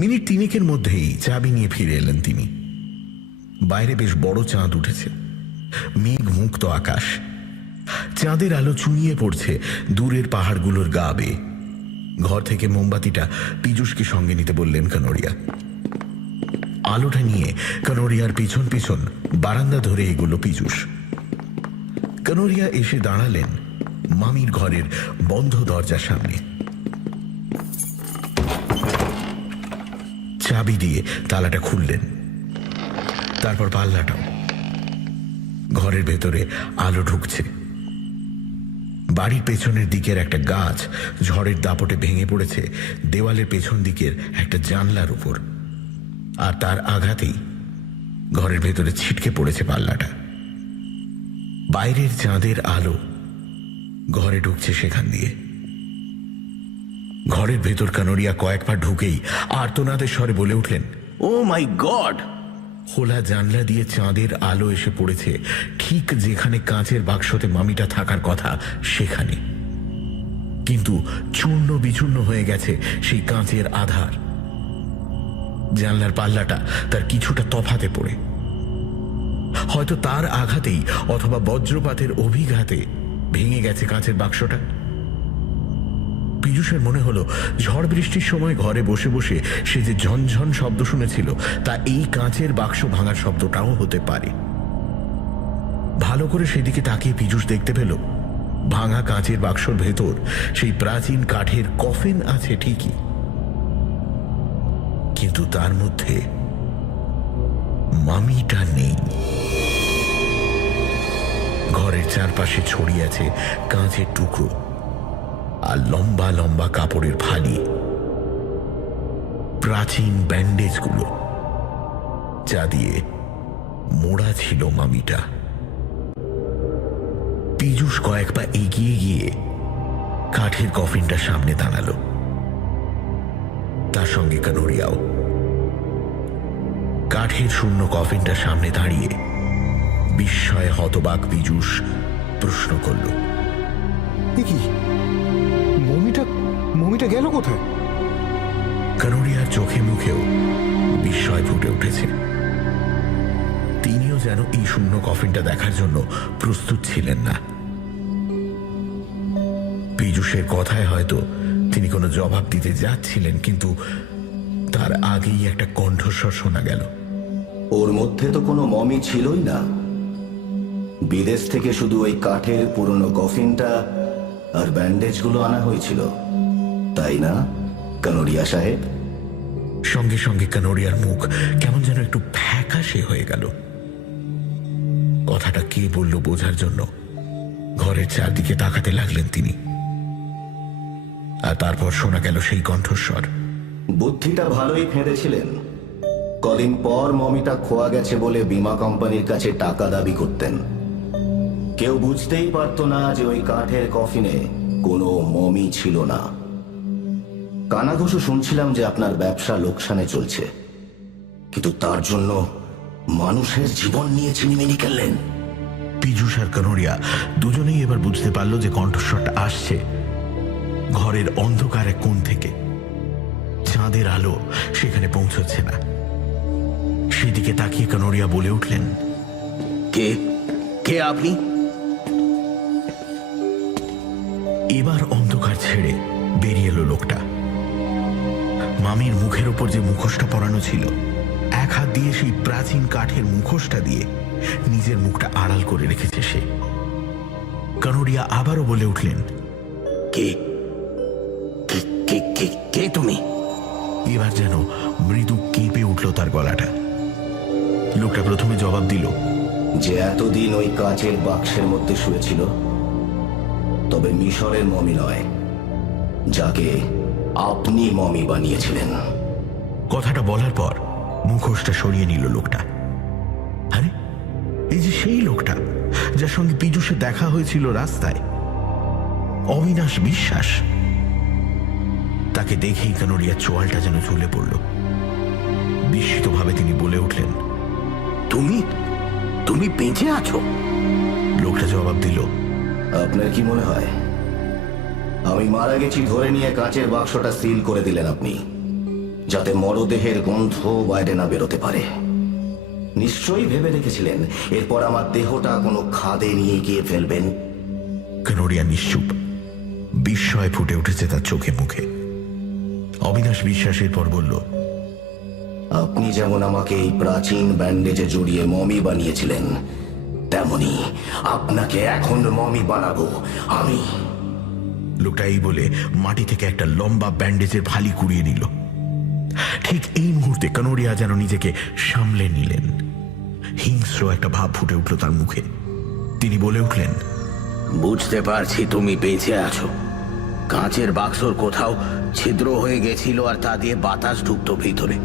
মিনিট 3 মধ্যেই চাবি নিয়ে ফিরে এলেন তিনি। বাইরে বেশ বড় চাঁদ উঠেছে, মেঘ মুক্ত আকাশ, চাঁদের আলো চুঁইয়ে পড়ছে দূরের পাহাড়গুলোর গা বেয়ে। ঘর থেকে মোমবাতিটা পীযূষকে সঙ্গে নিতে বললেন কানোরিয়া। আলোটা নিয়ে কানোরিয়ার পিছন পিছন বারান্দা ধরে এগোলো পীযূষ। কানোরিয়া এসে দাঁড়ালেন মামির ঘরের বন্ধ দরজার সামনে। চাবি দিয়ে তালাটা খুললেন, তারপর পাল্লাটাও। ঘরের ভেতরে আলো ঢুকছে। বাড়ির পেছনের দিকের একটা গাছ ঝড়ের দাপটে ভেঙে পড়েছে দেওয়ালের পেছন দিকের একটা জানলার উপর, আর তার আঘাতেই ঘরের ভেতরে ছিটকে পড়েছে পাল্লাটা। বাইরের চাঁদের আলো ঘরে ঢুকছে সেখান দিয়ে। ঘরের ভেতর কানোরিয়া কয়েকবার ঢুকেই আর্তনাদের স্বরে বলে উঠলেন, ও মাই গড! খোলা জানলা দিয়ে চাঁদের আলো এসে পড়েছে ঠিক যেখানে কাঁচের বাক্সতে মামিটা থাকার কথা সেখানে, কিন্তু চূর্ণ বিচূর্ণ হয়ে গেছে সেই কাঁচের আধার। জানলার পাল্লাটা তার কিছুটা তফাতে পড়ে, হয়তো তার আঘাতেই অথবা বজ্রপাতের অভিঘাতে ভেঙে গেছে কাঁচের বাক্সটা। পীযূষের মনে হলো ঝড় বৃষ্টির সময় ঘরে বসে বসে সে যে ঝনঝন শব্দ শুনেছিল তা এই কাঁচের বাক্স ভাঙার শব্দটাও হতে পারে। ভালো করে সেদিকে তাকিয়ে পীযূষ দেখতে পেল ভাঙা কাঁচের বাক্সর ভেতর সেই প্রাচীন কাঠের কফিন আছে ঠিকই, কিন্তু তার মধ্যে মামিটা নেই। ঘরের চারপাশে ছড়িয়ে আছে কাঁচের টুকরো, আর লম্বা লম্বা কাপড়ের ফালি, প্রাচীন ব্যান্ডেজগুলো যা দিয়ে মোড়া ছিল মামিটা। পীযূষ কয়েক পা এগিয়ে গিয়ে কাঠের কফিনটার সামনে দাঁড়ালো, তার সঙ্গে কানোরিয়াও। কাঠের শূন্য কফিনটার সামনে দাঁড়িয়ে বিস্ময়ে হতবাক পীযূষ প্রশ্ন করল, এ কি, মমিটা গেল কোথায়? কানোরিয়ার চোখে মুখেও বিস্ময় ফুটে উঠেছে। তিনিও যেন এই শূন্য কফিনটা দেখার জন্য প্রস্তুত ছিলেন না। পীযূষের কথায় হয়তো তিনি কোনো জবাব দিতে যাচ্ছিলেন, কিন্তু তার আগেই একটা কণ্ঠস্বর শোনা গেল। ওর মধ্যে তো কোনো মমি ছিলই না। বিদেশ থেকে শুধু ওই কাঠের পুরনো কফিনটা আর ব্যান্ডেজগুলো আনা হয়েছিল, তাই না কানোরিয়া সাহেব? সঙ্গে সঙ্গে কানোরিয়ার মুখ কেমন যেন একটু ফ্যাকাশে হয়ে গেল। কথাটা কে বলল বোঝার জন্য ঘরের চারদিকে তাকাতে লাগলেন তিনি। আর তারপর শোনা গেল সেই কণ্ঠস্বর। বুদ্ধিটা ভালোই ফেঁদেছিলেন। কদিন পর মমিটা খোয়া গেছে বলে বীমা কোম্পানির কাছে টাকা দাবি করতেন। কেউ বুঝতেই পারতো না যে ওই কাঠের কফিনে কোনো মমি ছিল না। কানাঘুষো শুনছিলাম যে আপনার ব্যবসা লোকসানে চলছে, কিন্তু তার জন্য মানুষের জীবন নিয়ে চিনিমিনি খেললেন। পীযূষ আর কানোরিয়া দুজনেই এবার বুঝতে পারল যে কণ্ঠস্বরটা আসছে ঘরের অন্ধকার এক কোণ থেকে। চাঁদের আলো সেখানে পৌঁছচ্ছে না। সেদিকে তাকিয়ে কানোরিয়া বলে উঠলেন, কে কে আপনি? এবার অন্ধকার ছেড়ে বেরিয়ে এলো লোকটা। মামির মুখের ওপর যে মুখোশটা পরানো ছিল, এক হাত দিয়ে সেই প্রাচীন কাঠের মুখোশটা দিয়ে নিজের মুখটা আড়াল করে রেখেছে সে। কানোরিয়া আবারও বলে উঠলেন, কে কে কে কে তুমি? এবার যেন মৃদু কেঁপে উঠল তার গলাটা। লোকটা প্রথমে জবাব দিল, যে এতদিন ওই কাচের বাক্সের মধ্যে শুয়েছিল, তবে মিশরের মমি নয়, যাকে আপনি মমি বানিয়েছিলেন। কথাটা বলার পর মুখোশটা সরিয়ে নিল লোকটা। আরে, এই যে সেই লোকটা যার সঙ্গে পীযূষের দেখা হয়েছিল রাস্তায়, অবিনাশ বিশ্বাস। তাকে দেখেই কানোরিয়ার চোয়ালটা যেন ঝুলে পড়ল। বিস্মিতভাবে তিনি বলে উঠলেন, তুমি তুমি বেঁচে আছো? লোকটা জবাব দিল, আপনার কি মনে হয় আমি মারা গেছি ধরে নিয়ে কাচের বাক্সটা সিল করে দিলেন আপনি, যাতে মরদেহের গন্ধ বাইরে না বেরোতে পারে? নিশ্চয়ই ভেবে রেখেছিলেন এরপর আমার দেহটা কোনো খাদে নিয়ে গিয়ে ফেলবেন। কানোরিয়া নিশ্চুপ। বিস্ময় ফুটে উঠেছে তার চোখে মুখে। অবিনাশ বিশ্বাসের পর বলল, আপনি যেমন আমাকে এই প্রাচীন ব্যান্ডেজে জড়িয়ে মমি বানিয়েছিলেন, তেমনি আপনাকে এখন মমি বানাবো আমি। লোকটা এই বলে মাটি থেকে একটা লম্বা ব্যান্ডেজের ফালি কুড়িয়ে নিল। ঠিক এই মুহূর্তে কানোরিয়া যেন নিজেকে সামলে নিলেন। হিংস্র একটা ভাব ফুটে উঠল তার মুখে। তিনি বলে উঠলেন, বুঝতে পারছি তুমি বেঁচে আছো। কাঁচের বাক্সর কোথাও ছিদ্র হয়ে গেছিল আর তা দিয়ে বাতাস ঢুকতো ভিতরে।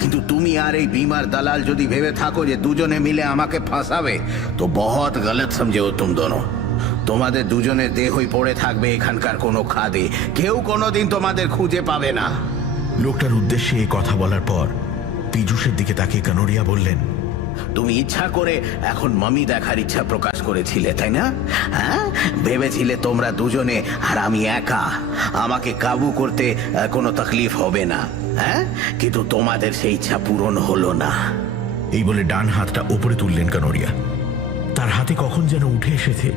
কিন্তু তুমি আর এই বিমার দালাল যদি ভেবে থাকো যে দুজনে মিলে আমাকে ফাঁসাবে, তো বহুত গলত সমঝে हो तुम दोनों। তোমাদের দুজনের দেহই পড়ে থাকবে এখানকার কোনো খাদে। কেউ কোনোদিন তোমাদের খুঁজে পাবে না। লোকটার উদ্দেশ্যে এই কথা বলার পর পীযূষের দিকে তাকিয়ে কানোরিয়া বললেন, তুমি ইচ্ছা করে এখন মমি দেখার ইচ্ছা প্রকাশ করেছিলে, তাই না? হ্যাঁ, ভেবেছিলে তোমরা দুজনে আর আমি একা, আমাকে কাবু করতে কোনো তকলিফ হবে না। হ্যাঁ, কিন্তু তোমাদের সেই ইচ্ছা পূরণ হলো না। এই বলে ডান হাতটা ওপরে তুললেন কানোরিয়া। তার হাতে কখন যেন উঠে এসেছে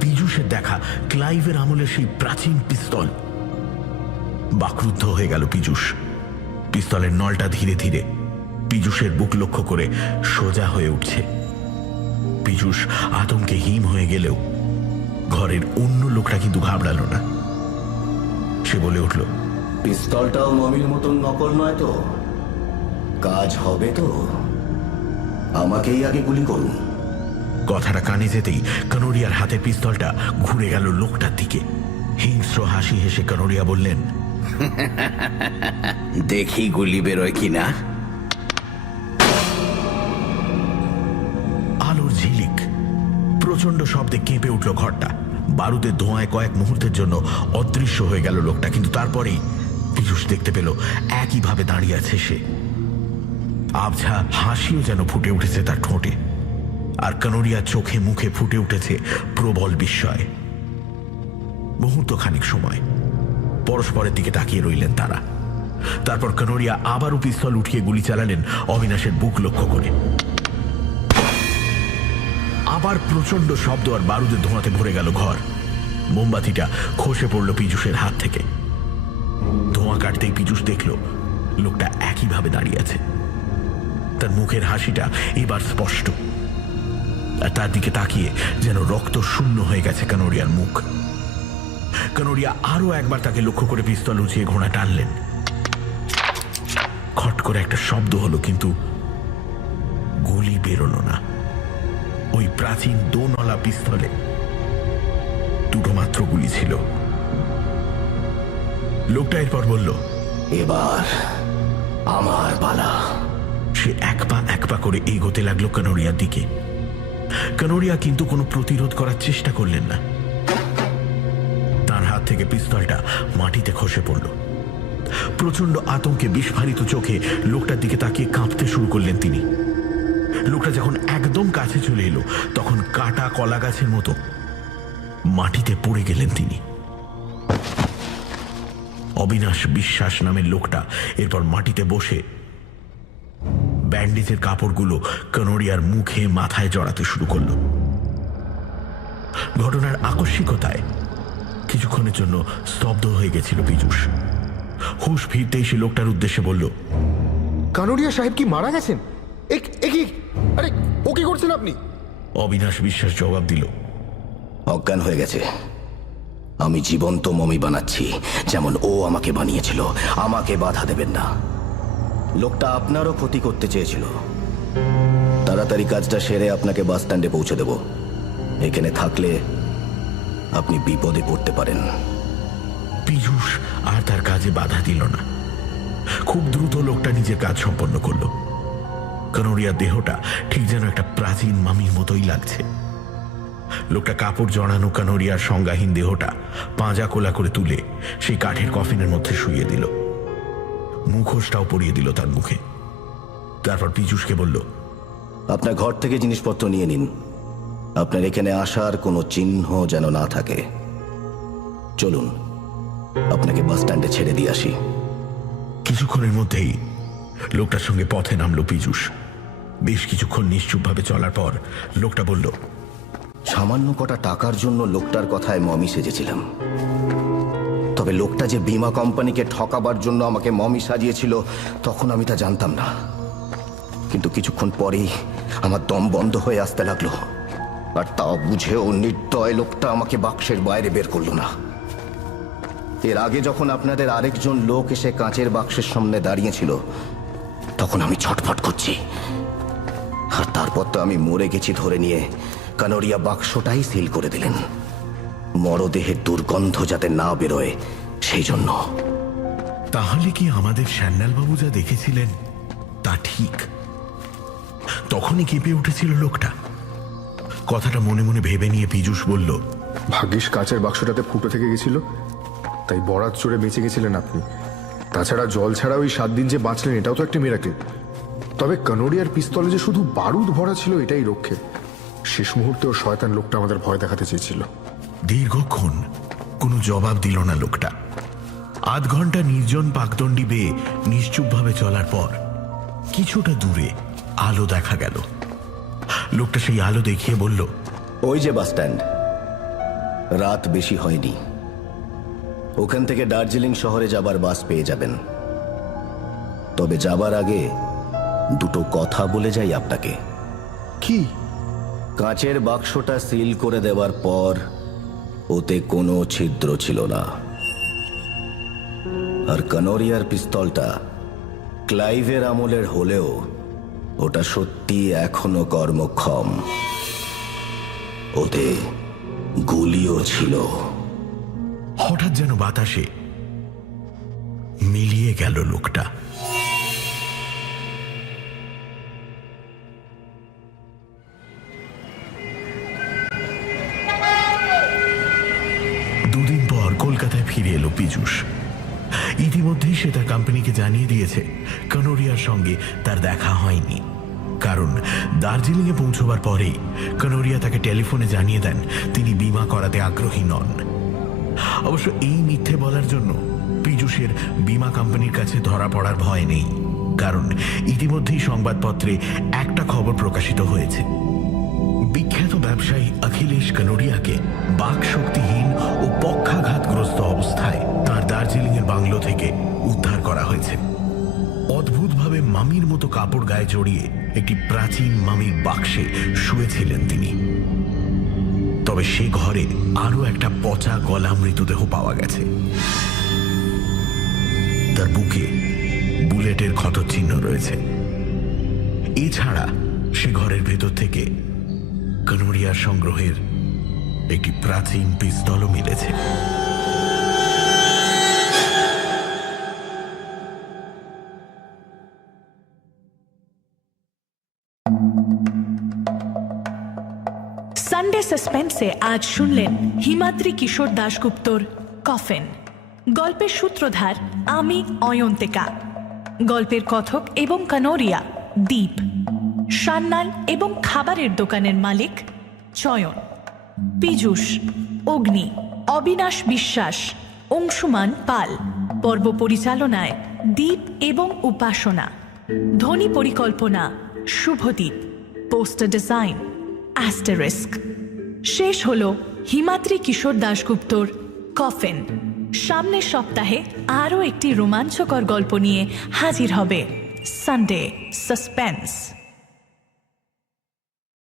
পীযূষের দেখা ক্লাইভের আমলের সেই প্রাচীন পিস্তল। বাকরুদ্ধ হয়ে গেল পীযূষ। পিস্তলের নলটা ধীরে ধীরে পীযূষের বুক লক্ষ্য করে সোজা হয়ে উঠছে। পীযূষ আতঙ্কে হিম হয়ে গেলেও ঘরের অন্য লোকটা কিন্তু ঘাবড়ালো না। সে বলে উঠল, পিস্তলটাও মমির মতন নকল নয় তো? কাজ হবে তো? আমাকেই আগে গুলি করুন। কথাটা কানে যেতেই কানোরিয়ার হাতে পিস্তলটা ঘুরে গেল লোকটার দিকে। হিংস্র হাসি হেসে কানোরিয়া বললেন, দেখি গুলি বেরোয় কিনা। আলোর ঝিলিক, প্রচন্ড শব্দে কেঁপে উঠল ঘরটা। বারুদের ধোঁয়ায় কয়েক মুহূর্তের জন্য অদৃশ্য হয়ে গেল লোকটা, কিন্তু তারপরেই পীযূষ দেখতে পেল একইভাবে দাঁড়িয়ে আছে সে। আবছা হাসিও যেন ফুটে উঠেছে তার ঠোঁটে, আর কানোরিয়ার চোখে মুখে ফুটে উঠেছে প্রবল বিস্ময়। মুহূর্ত খানিক সময় পরস্পরের দিকে তাকিয়ে রইলেন তারা। তারপর কানোরিয়া আবারও পিস্তল উঠিয়ে গুলি চালালেন অবিনাশের বুক লক্ষ্য করে। আবার প্রচন্ড শব্দ আর বারুদের ধোঁয়াতে ভরে গেল ঘর। মোমবাতিটা খসে পড়ল পীযূষের হাত থেকে। ধোঁয়া কাটতেই পীযূষ দেখল লোকটা একইভাবে দাঁড়িয়ে আছে। তার মুখের হাসিটা এবার স্পষ্ট, আর তার দিকে তাকিয়ে যেন রক্ত শূন্য হয়ে গেছে কানোরিয়ার মুখ। কানোরিয়া আরো একবার তাকে লক্ষ্য করে পিস্তল উঁচিয়ে ঘোড়া টানলেন। খট করে একটা শব্দ হলো, কিন্তু গুলি বেরোলো না। ওই প্রাচীন দোনলা পিস্তলে দুটো মাত্র গুলি ছিল। লোকটা এরপর বলল, এবার আমার পালা। সে এক পা করে এগোতে লাগলো কানোরিয়ার দিকে। কানোরিয়া কিন্তু কোনো প্রতিরোধ করার চেষ্টা করলেন না। তার হাত থেকে পিস্তলটা মাটিতে খসে পড়ল। প্রচন্ড আতঙ্কে বিস্ফারিত চোখে লোকটার দিকে তাকিয়ে কাঁপতে শুরু করলেন তিনি। লোকটা যখন একদম কাছে চলে এলো, তখন কাটা কলা গাছের মতো মাটিতে পড়ে গেলেন তিনি। অবিনাশ বিশ্বাস নামের লোকটা এরপর মাটিতে বসে ব্যান্ডেজের কাপড়গুলো কানোরিয়ার মুখে মাথায় জড়াতে শুরু করল। ঘটনার আকস্মিকতায় কিছুক্ষণের জন্য স্তব্ধ হয়ে গেছিল পীযূষ। হুঁশ ফিরতেই সে লোকটার উদ্দেশ্যে বলল, কানোরিয়া সাহেব কি মারা গেছেন? আরে ও কি করছেন আপনি? অবিনাশ বিশ্বাস জবাব দিল, অজ্ঞান হয়ে গেছে। আমি জীবন্ত মমি বানাচ্ছি, যেমন ও আমাকে বানিয়েছিল। আমাকে বাধা দেবেন না। লোকটা আপনারও ক্ষতি করতে চেয়েছিল। তাড়াতাড়ি কাজটা সেরে আপনাকে বাস স্ট্যান্ডে পৌঁছে দেব। এখানে থাকলে আপনি বিপদে পড়তে পারেন। পীযূষ আর তার কাজে বাধা দিল না। খুব দ্রুত লোকটা নিজের কাজ সম্পন্ন করল। কানোরিয়ার দেহটা ঠিক যেন একটা প্রাচীন মামির মতোই লাগছে। লোকটা কাপড় জড়ানো কানোরিয়ার সংজ্ঞাহীন দেহটা পাঁজা কোলা করে তুলে সেই কাঠের কফিনের মধ্যে শুইয়ে দিল। মুখোশটাও পরিয়ে দিল তার মুখে। তারপর পীযূষকে বলল, আপনার ঘর থেকে জিনিসপত্র নিয়ে নিন। আপনার এখানে আসার কোনো চিহ্ন যেন না থাকে। চলুন, আপনাকে বাস স্ট্যান্ডে ছেড়ে দিয়ে আসি। কিছুক্ষণের মধ্যেই লোকটার সঙ্গে পথে নামল পীযূষ। বেশ কিছুক্ষণ নিশ্চুপভাবে চলার পর লোকটা বলল, সামান্য কটা টাকার জন্য লোকটার কথায় মমি সেজেছিলাম। তবে লোকটা যে বীমা কোম্পানিকে ঠকাবার জন্য আমাকে মমি সাজিয়েছিল, তখন আমি তা জানতাম না। কিন্তু কিছুক্ষণ পরেই আমার দম বন্ধ হয়ে আসতে লাগলো, আর তাও বুঝেও নির্দয় লোকটা আমাকে বাক্সের বাইরে বের করলো না। এর আগে যখন আপনাদের আরেকজন লোক এসে কাঁচের বাক্সের সামনে দাঁড়িয়েছিল, তখন আমি ছটফট করছি। আর তারপর তো আমি মরে গেছি ধরে নিয়ে কানোরিয়া বাক্সটাই সিল করে দিলেন, মরদেহের দুর্গন্ধ যাতে না বেরোয় সেই জন্য। তাহলে কি আমাদের স্যান্ডালবাবু যা দেখেছিলেন তা ঠিক? তখনই কেঁপে উঠেছিল লোকটা। কথাটা মনে মনে ভেবে নিয়ে পীযূষ বলল, ভাগ্যিস কাচের বাক্সটাতে ফুটো থেকে গেছিল, তাই বরাত চড়ে বেঁচে গেছিলেন আপনি। তাছাড়া জল ছাড়া ওই 7 দিন যে বাঁচলেন, এটাও তো একটা মিরাকেল। তবে কানোরিয়ার পিস্তলে যে শুধু বারুদ ভরা ছিল, এটাই রক্ষে। শেষ মুহূর্তে ওর শয়তান লোকটা আমাদের ভয় দেখাতে চেয়েছিল। দীর্ঘক্ষণ কোনো জবাব দিল না লোকটা। আধ ঘন্টা নির্জন পাকদণ্ডী বেয়ে নিশ্চুপভাবে চলার পর কিছুটা দূরে আলো দেখা গেল। লোকটা সেই আলো দেখিয়ে বলল, ওই যে বাস স্ট্যান্ড। রাত বেশি হয়নি। ওখান থেকে দার্জিলিং শহরে যাবার বাস পেয়ে যাবেন। তবে যাবার আগে দুটো কথা বলে যাই আপনাকে। কি? কাঁচের বাক্সটা সিল করে দেওয়ার পর ওতে কোনো ছিদ্র ছিল না। আর কানোরিয়ার পিস্তলটা ক্লাইভের আমলের হলেও ওটা সত্যি এখনো কর্মক্ষম। ওতে গুলিও ছিল। হঠাৎ যেন বাতাসে মিলিয়ে গেল লোকটা। দুদিন পর কলকাতায় ফিরে এলো পীযূষ। ইতিমধ্যেই সে তার কোম্পানিকে জানিয়ে দিয়েছে কানোরিয়ার সঙ্গে তার দেখা হয়নি, কারণ দার্জিলিংয়ে পৌঁছবার পরেই কানোরিয়া তাকে টেলিফোনে জানিয়ে দেন তিনি বীমা করাতে আগ্রহী নন। অবশ্য এই মিথ্যে বলার জন্য পীযূষের বীমা কোম্পানির কাছে ধরা পড়ার ভয় নেই, কারণ ইতিমধ্যেই সংবাদপত্রে একটা খবর প্রকাশিত হয়েছে। বিখ্যাত ব্যবসায়ী অখিলেশ কানোরিয়াকে বাকশক্তিহীন ও পক্ষাঘাতগ্রস্ত অবস্থায় তার দার্জিলিংয়ের বাংলো থেকে উদ্ধার করা হয়েছে। অদ্ভুতভাবে মামির মতো কাপড় গায়ে জড়িয়ে একটি প্রাচীন মামির বাক্সে শুয়েছিলেন তিনি। তবে সে ঘরে আরো একটা পচা গলা মৃতদেহ পাওয়া গেছে। তার বুকে বুলেটের ক্ষতচিহ্ন রয়েছে। এছাড়া সে ঘরের ভেতর থেকে কানোরিয়ার সংগ্রহের একটি প্রাচীন পিস্তলও মিলেছে। সানডে সাসপেন্সে আজ শুনলেন হিমাদ্রি কিশোর দাশগুপ্তর কফিন। গল্পের সূত্রধার আমি অয়ন্তিকা। গল্পের কথক এবং কানোরিয়া দীপ। সান্যাল এবং খাবারের দোকানের মালিক চয়ন। পীযূষ, অগ্নি, অবিনাশ বিশ্বাস, অংশুমান পাল। পর্ব পরিচালনায় দীপ এবং উপাসনা। ধ্বনি পরিকল্পনা শুভদীপ। Poster design asterisk. শেষ হল হিমাদ্রি কিশোর দাশগুপ্তর কফিন। সামনের সপ্তাহে আরও একটি রোমাঞ্চকর গল্প নিয়ে হাজির হবে সানডে সাসপেন্স।